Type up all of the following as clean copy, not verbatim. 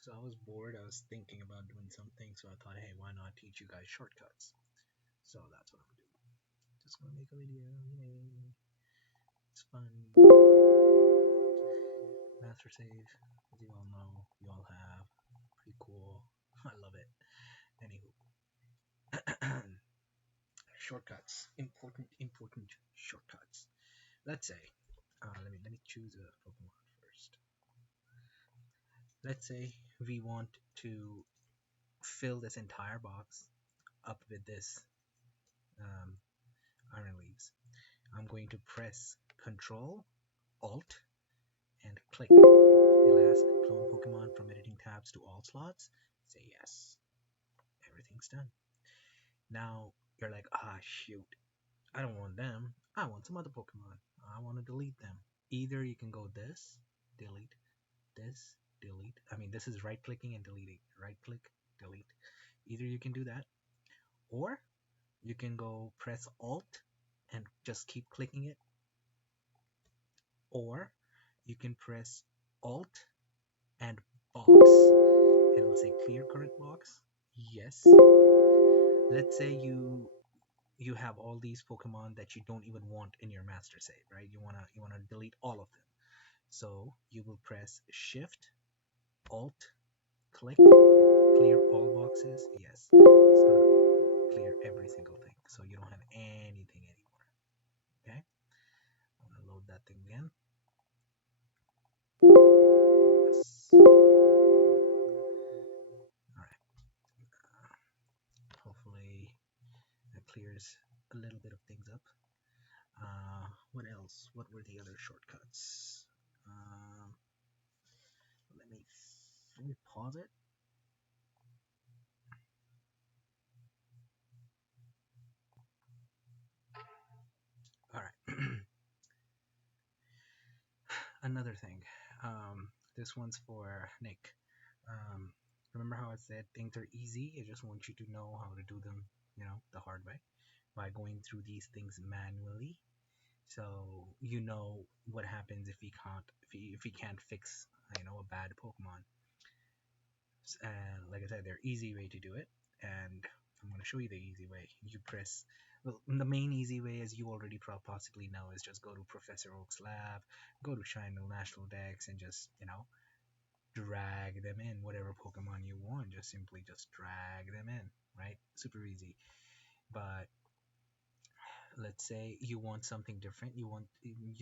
So I was bored. I was thinking about doing something. So I thought, hey, why not teach you guys shortcuts? So that's what I'm gonna do. Just gonna make a video. Yay! It's fun. Master save, as you all know, you all have. Pretty cool. I love it. Anywho, shortcuts. Important shortcuts. Let's say, let me choose a Pokemon first. Let's say we want to fill this entire box up with this um, iron leaves. I'm going to press Control, Alt, and click. It'll ask clone Pokemon from editing tabs to all slots. Say yes. Everything's done. Now you're like, shoot, I don't want them. I want some other Pokemon. I want to delete them. Either you can go this, delete, this, delete. I mean, this is right clicking and deleting. Right click, delete. Either you can do that, or you can go press Alt and just keep clicking it, or you can press Alt and box, and it'll say clear current box. Yes. Let's say you have all these Pokemon that you don't even want in your master save, right? You wanna delete all of them. So you will press Shift, Alt, click, clear all boxes. Yes, it's gonna clear every single thing, so you don't have anything anymore. Okay, I'm gonna load that thing again. Yes. All right. Hopefully that clears a little bit of things up. What else? What were the other shortcuts? Um, let me let me pause it. All right. Another thing. This one's for Nick. Um, Remember how I said things are easy? I just want you to know how to do them, the hard way by going through these things manually. So you know what happens if we can't fix a bad Pokemon. And like I said, they're easy way to do it, and I'm going to show you the easy way. You press. Well, the main easy way, as you already possibly know, is just go to Professor Oak's lab, go to China National Dex, and just drag them in. Whatever Pokemon you want, just drag them in. Right? Super easy. But let's say you want something different. You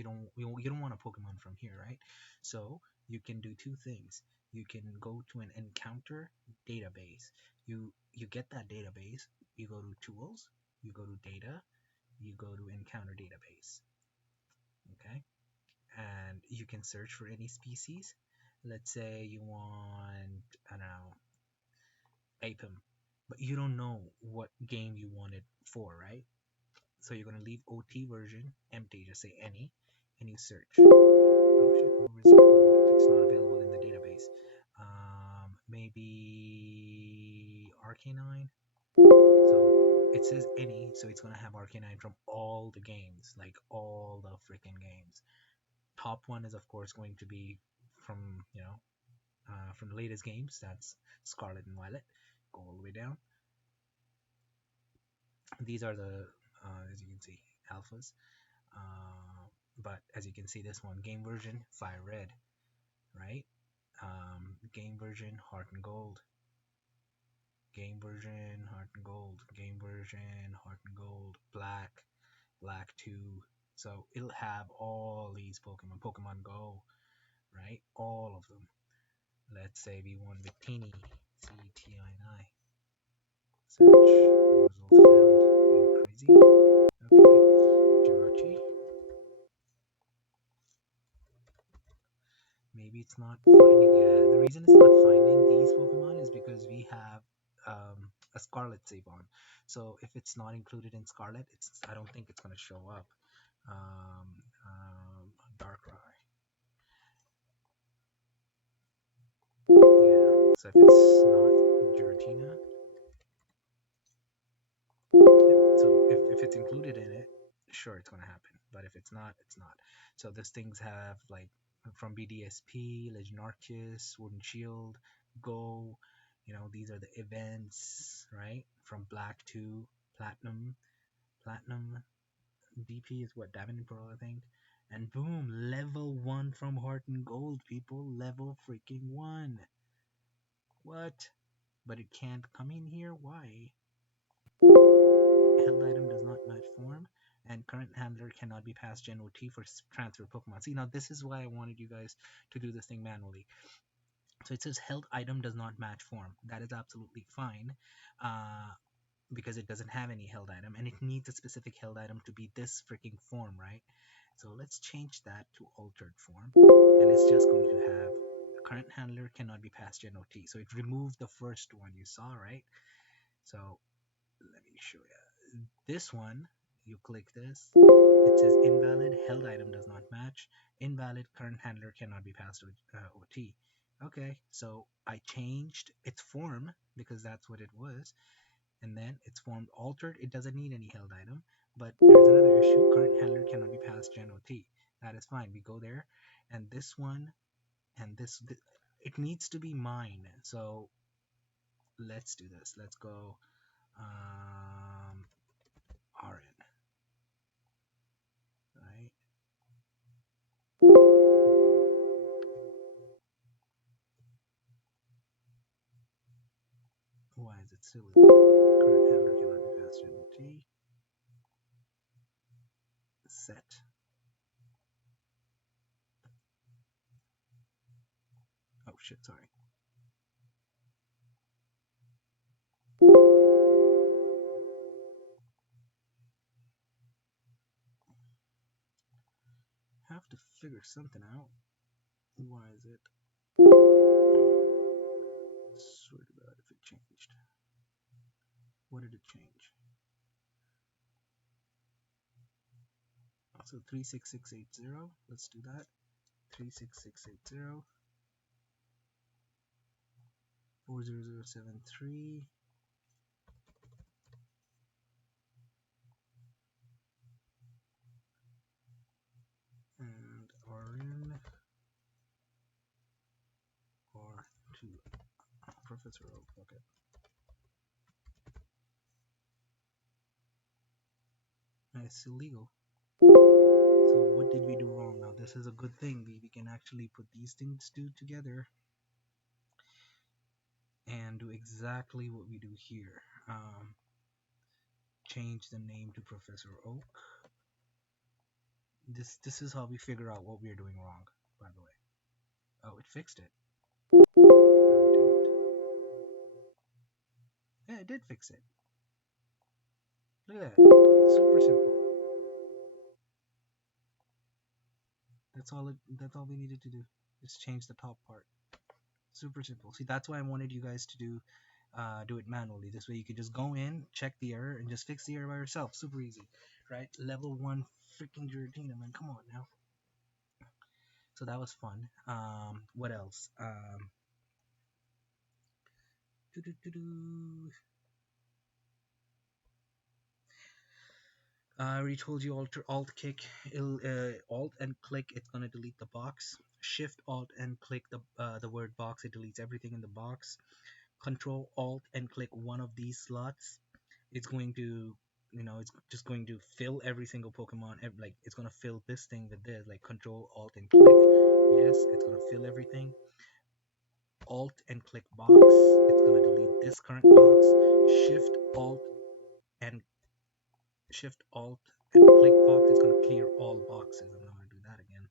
don't want a Pokemon from here, right? So you can do two things. You can go to an encounter database. You get that database. You go to tools. You go to data. You go to encounter database. Okay, and you can search for any species. Let's say you want, I don't know, Apim, but you don't know what game you want it for, right? So you're going to leave OT version empty, just say any, and you search. Oh shit, it's not available in the database. Maybe Arcanine. So it says any, so it's going to have Arcanine from all the games, like all the freaking games. Top one is of course going to be from, from the latest games. That's Scarlet and Violet. Go all the way down. These are the, as you can see, alphas. But as you can see, this one, game version, Fire Red, right? Game version, Heart and Gold. Game version, Heart and Gold. Game version, Heart and Gold. Black, Black 2. So it'll have all these Pokemon. Pokemon Go, right? All of them. Let's say we want Victini, Ctini. Search, no results found. Are you crazy? Okay. Jirachi. Maybe it's not finding. Yeah, the reason it's not finding these Pokemon is because we have a Scarlet save on. So if it's not included in Scarlet, I don't think it's gonna show up. Um, Darkrai. Yeah. So if it's not Giratina, so if it's included in it, sure it's gonna happen. But if it's not, it's not. So these things have like from BDSP, Legend Arceus, Sword and Shield, go, these are the events, right? From black to platinum. Platinum DP is what, Diamond and Pearl, I think. And boom, level 1 from Heart and Gold, people. Level freaking 1. What? But it can't come in here? Why? Held item does not match form, and current handler cannot be passed Gen OT for transfer Pokemon. See, now this is why I wanted you guys to do this thing manually. So it says held item does not match form. That is absolutely fine. Uh, because it doesn't have any held item, and it needs a specific held item to be this freaking form, right? So let's change that to altered form, and it's just going to have current handler cannot be passed Gen OT. So it removed the first one you saw, right? So let me show you. This one, you click this, it says invalid, held item does not match, invalid, current handler cannot be passed OT. Okay, so I changed its form because that's what it was, and then it's formed altered. It doesn't need any held item, but there's another issue. Current handler cannot be passed Gen OT. That is fine. We go there, and this one, and this it needs to be mine. So let's do this. Let's go RN, right? Why is it still illegal? Current handler cannot be passed Gen OT. Set. Oh shit, sorry. Have to figure something out. Why is it? Swear to God, if it changed. What did it change? So 36680. Let's do that. 36680 40073 and RN or to Professor Oak. Okay. It's illegal. So what did we do wrong? Now this is a good thing. We can actually put these things two together and do exactly what we do here. Change the name to Professor Oak. This is how we figure out what we're doing wrong, by the way. Oh, it fixed it. No, it didn't. Yeah, it did fix it. Look at that. Super simple. That's all we needed to do. Just change the top part. Super simple. See, that's why I wanted you guys to do it manually. This way you can just go in, check the error, and just fix the error by yourself. Super easy, right? Level 1 freaking Giratina, man. Come on now. So that was fun. What else? Doo-doo-doo-doo. I already told you alt kick, alt and click. It's gonna delete the box. Shift alt and click the word box. It deletes everything in the box. Control alt and click one of these slots. It's going to, it's just going to fill every single Pokemon. Like it's gonna fill this thing with this. Like Control alt and click. Yes, it's gonna fill everything. Alt and click box. It's gonna delete this current box. Shift alt and Shift Alt and click box. It's gonna clear all boxes. I'm not gonna do that again.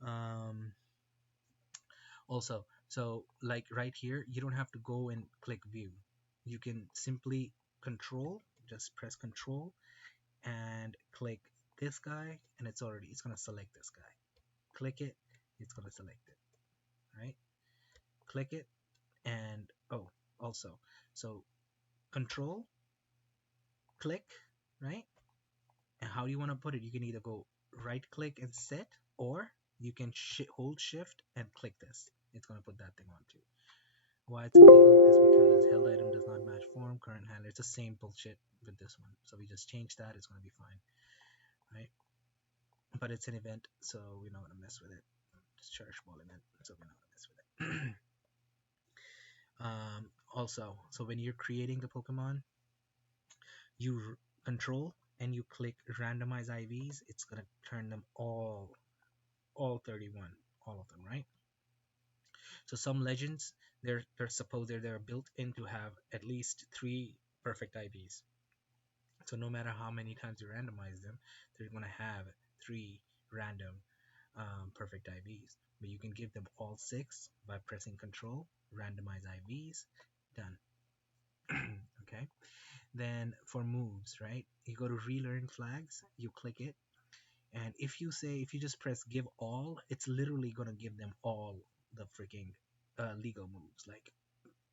Um, Also, so like right here, you don't have to go and click view. You can simply just press control and click this guy, and it's gonna select this guy. Click it, it's gonna select it, right? Click it, and oh, also, so control, click, right? And how do you want to put it? You can either go right click and set, or you can hold shift and click this. It's going to put that thing on too. Why it's illegal is because held item does not match form, current handler. It's the same bullshit with this one. So we just change that. It's going to be fine, right? But it's an event, so we're not going to mess with it. Just cherish ball event, so we're not going to mess with it. also. So when you're creating the Pokemon, you control and you click randomize IVs, it's gonna turn them all 31, all of them, right? So some legends, they're supposed they're built in to have at least three perfect IVs. So no matter how many times you randomize them, they're gonna have three random perfect IVs. But you can give them all six by pressing Control, randomize IVs, done. Okay. Then for moves, right? You go to relearn flags, you click it, and if you just press give all, it's literally gonna give them all the freaking legal moves like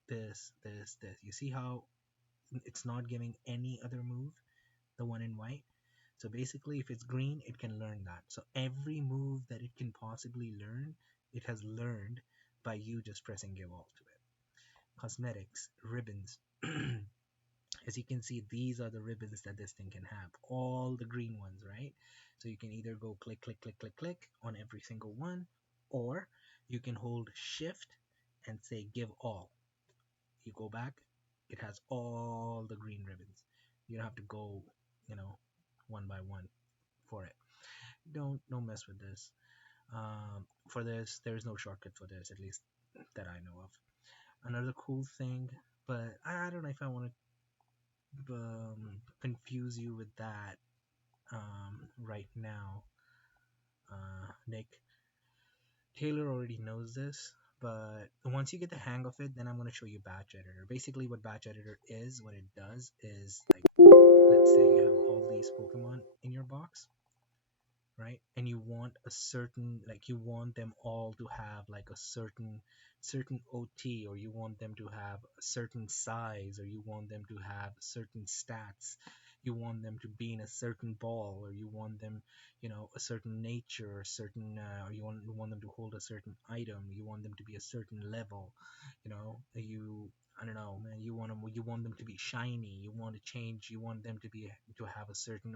this. You see how it's not giving any other move, the one in white? So basically, if it's green, it can learn that. So every move that it can possibly learn, it has learned by you just pressing give all to it. Cosmetics, ribbons. As you can see, these are the ribbons that this thing can have. All the green ones, right? So you can either go click, click, click, click, click on every single one, or you can hold shift and say give all. You go back, it has all the green ribbons. You don't have to go, you know, one by one for it. Don't mess with this. For this, there is no shortcut for this, at least that I know of. Another cool thing, but I don't know if I want to confuse you with that right now, Nick. Taylor already knows this, but once you get the hang of it, then I'm going to show you batch editor. Basically, what batch editor is, what it does is like, let's say you have all these Pokemon in your box, right? And you want a certain, like, you want them all to have like a certain OT, or you want them to have a certain size, or you want them to have certain stats, you want them to be in a certain ball, or you want them, a certain nature, or certain or you want them to hold a certain item, you want them to be a certain level, you I don't know, man. You want them to be shiny. You want to change. You want them to have a certain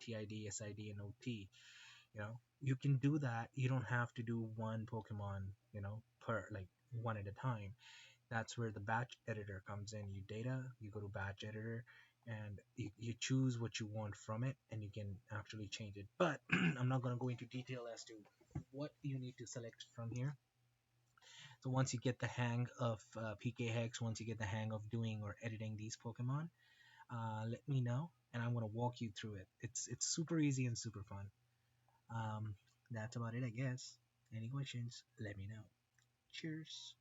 TID, SID, and OT. You can do that. You don't have to do one Pokemon, per like one at a time. That's where the batch editor comes in. You data, you go to batch editor, and you choose what you want from it, and you can actually change it. But I'm not going to go into detail as to what you need to select from here. So once you get the hang of PKHEX, once you get the hang of doing or editing these Pokemon, let me know, and I'm gonna walk you through it. It's super easy and super fun. That's about it, I guess. Any questions? Let me know. Cheers.